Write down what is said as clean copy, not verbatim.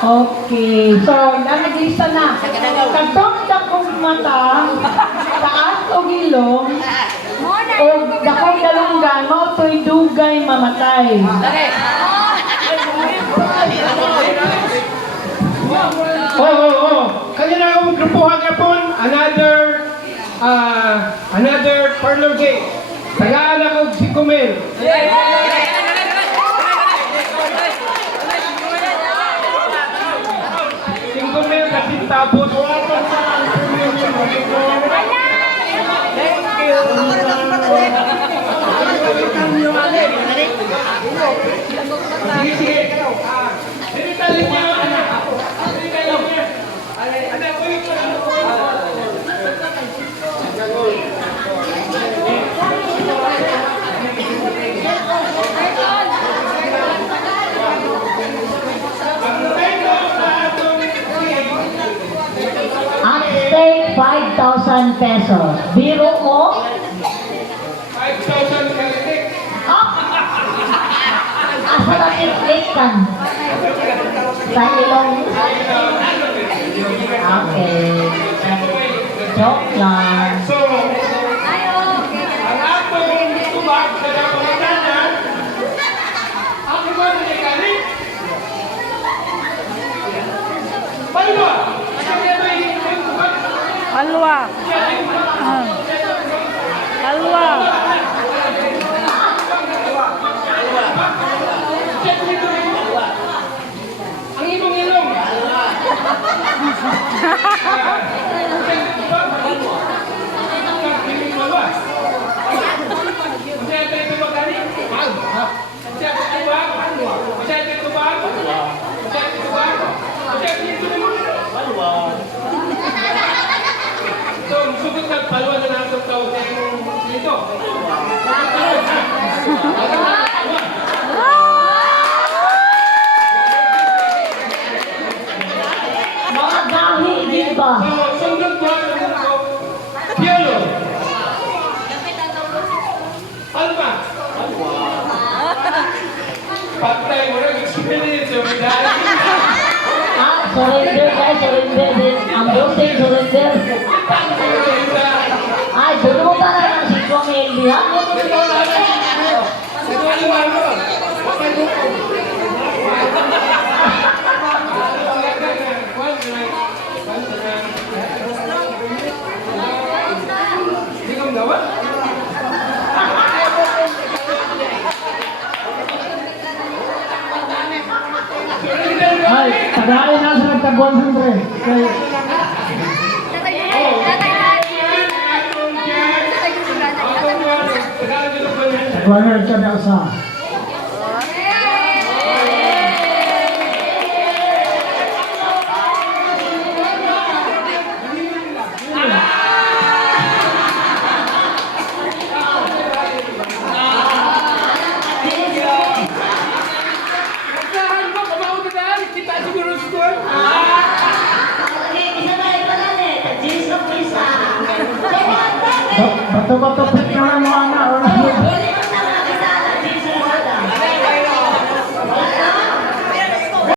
Okay. So, naglista na. Katong dakong mata, taas o ilong, o dakong dalunggan, mo to'y dugay mamatay. Kanya na akong grupuhan kapon, another parlor game. Tagaan ako si Kumel. Si Kumel kasi tapos. At stake 5,000 pesos. Biro mo? 5,000 kalitik. Asa na kan? Sa ilong? Okay. Joke lang. So, ang atong tubag sa kapamatanan, ang iba na nagalit. Palwa! Halwa. Halwa. Ang imong ilong. So, sugot ka, palwa na lang itong tawag dito. Mga gahi, di ba? So, sundot ko, Piolo. Alma. Patay mo rin, experience yung medal. Surrender guys, surrender din. Ang bossing surrender. Ay, dunutan na lang si Comel. Ay, tagay na sa nagtaguan siyempre. Taguan na rin siya sa. Bato-bato pet na